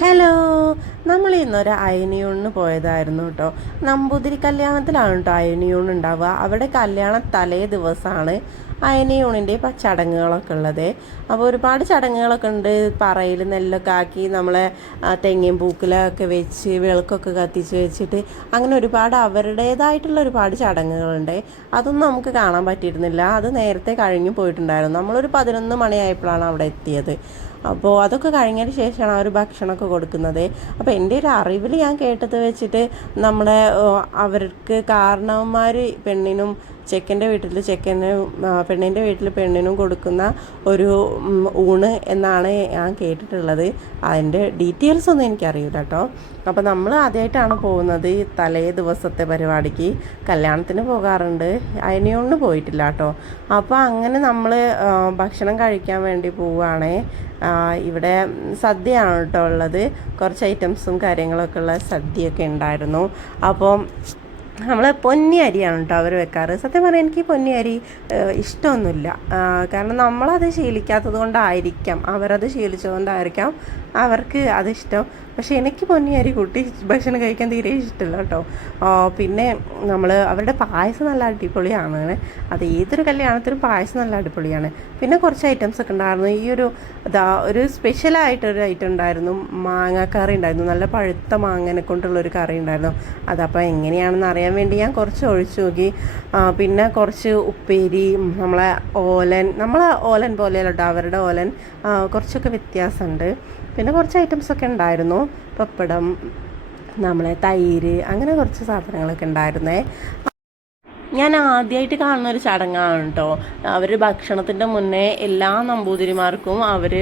Hello നമ്മൾ ഇന്നൊരു അയനിയൂണിന് പോയതായിരുന്നു കേട്ടോ നമ്പൂതിരി കല്യാണത്തിലാണ് കേട്ടോ അയനിയൂൺ ഉണ്ടാവുക. അവിടെ കല്യാണ തലേ ദിവസമാണ് അയനിയൂണിന്റെ ചടങ്ങുകളൊക്കെ ഉള്ളത്. അപ്പോൾ ഒരുപാട് ചടങ്ങുകളൊക്കെ ഉണ്ട്. പറയിൽ നെല്ലൊക്കെ ആക്കി നമ്മളെ തെങ്ങിൻ പൂക്കിലൊക്കെ വെച്ച് വിളക്കൊക്കെ കത്തിച്ച് വെച്ചിട്ട് അങ്ങനെ ഒരുപാട് അവരുടേതായിട്ടുള്ള ഒരുപാട് ചടങ്ങുകളുണ്ട്. അതൊന്നും നമുക്ക് കാണാൻ പറ്റിയിരുന്നില്ല. അത് നേരത്തെ കഴിഞ്ഞു പോയിട്ടുണ്ടായിരുന്നു. നമ്മളൊരു പതിനൊന്ന് മണിയായപ്പോഴാണ് അവിടെ എത്തിയത്. അപ്പോൾ അതൊക്കെ കഴിഞ്ഞതിന് ശേഷമാണ് അവർ ഭക്ഷണമൊക്കെ കൊടുക്കുന്നത്. അപ്പോൾ എന്റെ ഒരു അറിവിൽ ഞാൻ കേട്ടത് വെച്ചിട്ട് നമ്മുടെ അവർക്ക് കാരണവന്മാർ പെണ്ണിനും ചെക്കന്റെ വീട്ടിൽ ചെക്കനും പെണ്ണിന്റെ വീട്ടിൽ പെണ്ണിനും കൊടുക്കുന്ന ഒരു ഊണ് എന്നാണ് ഞാൻ കേട്ടിട്ടുള്ളത്. അതിന്റെ ഡീറ്റെയിൽസ് ഒന്നും എനിക്കറിയില്ല കേട്ടോ. അപ്പോൾ നമ്മൾ ആദ്യമായിട്ടാണ് പോകുന്നത് തലേ ദിവസത്തെ പരിപാടിക്ക്. കല്യാണത്തിന് പോകാറുണ്ട്. അതിനെയൊന്നും പോയിട്ടില്ല കേട്ടോ. അപ്പോൾ അങ്ങനെ നമ്മൾ ഭക്ഷണം കഴിക്കാൻ വേണ്ടി പോവുകയാണേ. ഇവിടെ സദ്യയാണ് കേട്ടോ ഉള്ളത്. കുറച്ച് ഐറ്റംസും കാര്യങ്ങളൊക്കെ ഉള്ള സദ്യയൊക്കെ ഉണ്ടായിരുന്നു. അപ്പോൾ നമ്മൾ പൊന്നി അരിയാണ് കേട്ടോ അവർ വെക്കാറ്. സത്യം പറഞ്ഞാൽ എനിക്ക് പൊന്നി അരി ഇഷ്ടമൊന്നുമില്ല. കാരണം നമ്മളത് ശീലിക്കാത്തത് കൊണ്ടായിരിക്കാം. അവരത് ശീലിച്ചതുകൊണ്ടായിരിക്കാം അവർക്ക് അതിഷ്ടം പക്ഷെ എനിക്ക് പൊന്നി അരി കൂട്ടി ഭക്ഷണം കഴിക്കാൻ തീരെ ഇഷ്ടമില്ല കേട്ടോ പിന്നെ നമ്മൾ അവരുടെ പായസം നല്ല അടിപൊളിയാണ്. അത് ഏതൊരു കല്യാണത്തിനും പായസം നല്ല അടിപൊളിയാണ്. പിന്നെ കുറച്ച് ഐറ്റംസ് ഒക്കെ ഉണ്ടായിരുന്നു. ഈ ഒരു ഇതാ ഒരു സ്പെഷ്യലായിട്ടൊരു ഐറ്റം ഉണ്ടായിരുന്നു. മാങ്ങാക്കറി ഉണ്ടായിരുന്നു. നല്ല പഴുത്ത മാങ്ങനെ കൊണ്ടുള്ള ഒരു കറി ഉണ്ടായിരുന്നു. അതപ്പോൾ എങ്ങനെയാണെന്ന് അറിയാൻ വേണ്ടി ഞാൻ കുറച്ച് ഒഴിച്ചു നോക്കി. പിന്നെ കുറച്ച് ഉപ്പേരി നമ്മളെ ഓലൻ നമ്മളെ ഓലൻ പോലെയല്ല അവരുടെ ഓലൻ. കുറച്ചൊക്കെ വ്യത്യാസമുണ്ട് പിന്നെ കുറച്ച് ഐറ്റംസ് ഒക്കെ ഉണ്ടായിരുന്നു. പപ്പടം നമ്മളെ തൈര് അങ്ങനെ കുറച്ച് സാധനങ്ങളൊക്കെ ഉണ്ടായിരുന്നേ. ഞാൻ ആദ്യമായിട്ട് കാണുന്ന ഒരു ചടങ്ങാണ് കേട്ടോ അവർ ഭക്ഷണത്തിന്റെ മുന്നേ എല്ലാ നമ്പൂതിരിമാർക്കും അവർ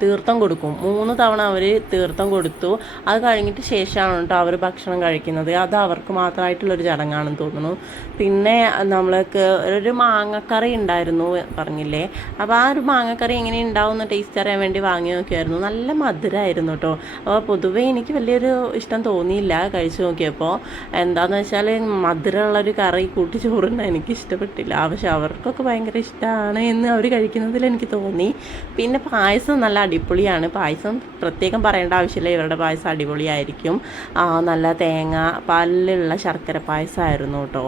തീർത്ഥം കൊടുക്കും. മൂന്ന് തവണ അവർ തീർത്ഥം കൊടുത്തു. അത് കഴിഞ്ഞിട്ട് ശേഷമാണ് കേട്ടോ അവർ ഭക്ഷണം കഴിക്കുന്നത്. അത് അവർക്ക് മാത്രമായിട്ടുള്ളൊരു ചടങ്ങാണെന്ന് തോന്നുന്നു. പിന്നെ നമ്മൾക്ക് ഒരു മാങ്ങക്കറി ഉണ്ടായിരുന്നു പറഞ്ഞില്ലേ? അപ്പോൾ ആ ഒരു മാങ്ങക്കറി എങ്ങനെ ഉണ്ടാവുന്ന ടേസ്റ്റ് അറിയാൻ വേണ്ടി വാങ്ങി നോക്കിയായിരുന്നു. നല്ല മധുരമായിരുന്നു കേട്ടോ അപ്പോൾ പൊതുവേ എനിക്ക് വലിയൊരു ഇഷ്ടം തോന്നിയില്ല കഴിച്ചു നോക്കിയപ്പോൾ എന്താണെന്ന് വെച്ചാൽ മധുരമുള്ളൊരു കറി കൂട്ടി ചോറുണ്ട് എനിക്ക് ഇഷ്ടപ്പെട്ടില്ല പക്ഷെ അവർക്കൊക്കെ ഭയങ്കര ഇഷ്ടമാണ് എന്ന് അവർ കഴിക്കുന്നതിൽ എനിക്ക് തോന്നി. പിന്നെ പായസം നല്ല അടിപൊളിയാണ്. പായസം പ്രത്യേകം പറയേണ്ട ആവശ്യമില്ല. ഇവരുടെ പായസം അടിപൊളിയായിരിക്കും. നല്ല തേങ്ങ പല്ലുള്ള ശർക്കര പായസമായിരുന്നു കേട്ടോ.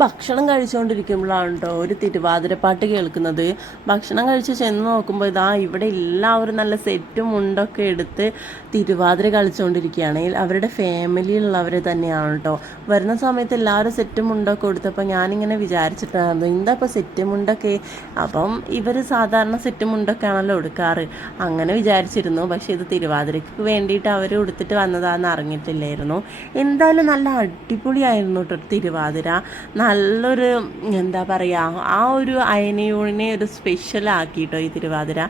ഭക്ഷണം കഴിച്ചുകൊണ്ടിരിക്കുമ്പോഴാണ് കേട്ടോ ഒരു തിരുവാതിരപ്പാട്ട് കേൾക്കുന്നത്. ഭക്ഷണം കഴിച്ച് ചെന്ന് നോക്കുമ്പോൾ ഇതാ ഇവിടെ എല്ലാവരും നല്ല സെറ്റും മുണ്ടൊക്കെ എടുത്ത് തിരുവാതിര കളിച്ചുകൊണ്ടിരിക്കുകയാണെങ്കിൽ അവരുടെ ഫാമിലിയിലുള്ളവർ തന്നെയാണ് കേട്ടോ വരുന്ന സമയത്ത് എല്ലാവരും സെറ്റും മുണ്ടൊക്കെ കൊടുത്തപ്പോൾ ഞാനിങ്ങനെ വിചാരിച്ചിട്ടായിരുന്നു എന്താ ഇപ്പോൾ സെറ്റും മുണ്ടൊക്കെ അപ്പം ഇവർ സാധാരണ സെറ്റും മുണ്ടൊക്കെ ആണല്ലോ എടുക്കാറ്. അങ്ങനെ വിചാരിച്ചിരുന്നു. പക്ഷേ ഇത് തിരുവാതിരയ്ക്ക് വേണ്ടിയിട്ട് അവർ ഉടുത്തിട്ട് വന്നതാണെന്ന് അറിഞ്ഞിട്ടില്ലായിരുന്നു. എന്തായാലും നല്ല അടിപൊളിയായിരുന്നു കേട്ടോ തിരുവാതിര. നല്ലൊരു എന്താ പറയുക ആ ഒരു അയനയൂണിനെ ഒരു സ്പെഷ്യൽ ആക്കിട്ടോ ഈ തിരുവാതിര.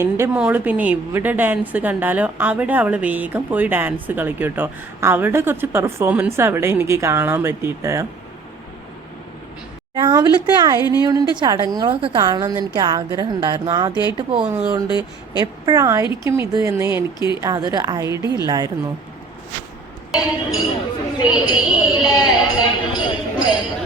എന്റെ മോൾ പിന്നെ എവിടെ ഡാൻസ് കണ്ടാലോ അവിടെ അവൾ വേഗം പോയി ഡാൻസ് കളിക്കും കേട്ടോ അവിടെ കുറച്ച് പെർഫോമൻസ് അവിടെ എനിക്ക് കാണാൻ പറ്റിയിട്ട്. രാവിലത്തെ അയനിയൂണിന്റെ ചടങ്ങുകളൊക്കെ കാണണമെന്ന് എനിക്ക് ആഗ്രഹം ഉണ്ടായിരുന്നു. ആദ്യമായിട്ട് പോകുന്നത് കൊണ്ട് എപ്പോഴായിരിക്കും ഇത് എന്ന് എനിക്ക് അതൊരു ഐഡിയ ഇല്ലായിരുന്നു. വീണ്ടും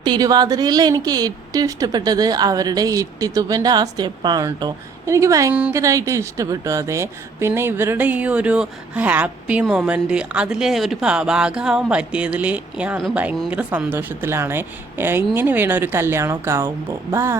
തിരുവാതിരയിൽ എനിക്ക് ഏറ്റവും ഇഷ്ടപ്പെട്ടത് അവരുടെ ഇട്ടിത്തുപ്പന്റെ ആ സ്റ്റെപ്പാണ് കേട്ടോ എനിക്ക് ഭയങ്കരമായിട്ട് ഇഷ്ടപ്പെട്ടു അതെ. പിന്നെ ഇവരുടെ ഈ ഒരു ഹാപ്പി മൊമെന്റ് അതിൽ ഒരു ഭാഗമാവാൻ പറ്റിയതിൽ ഞാൻ ഭയങ്കര സന്തോഷത്തിലാണ്. ഇങ്ങനെ വേണം ഒരു കല്യാണമൊക്കെ ആവുമ്പോൾ. ബൈ.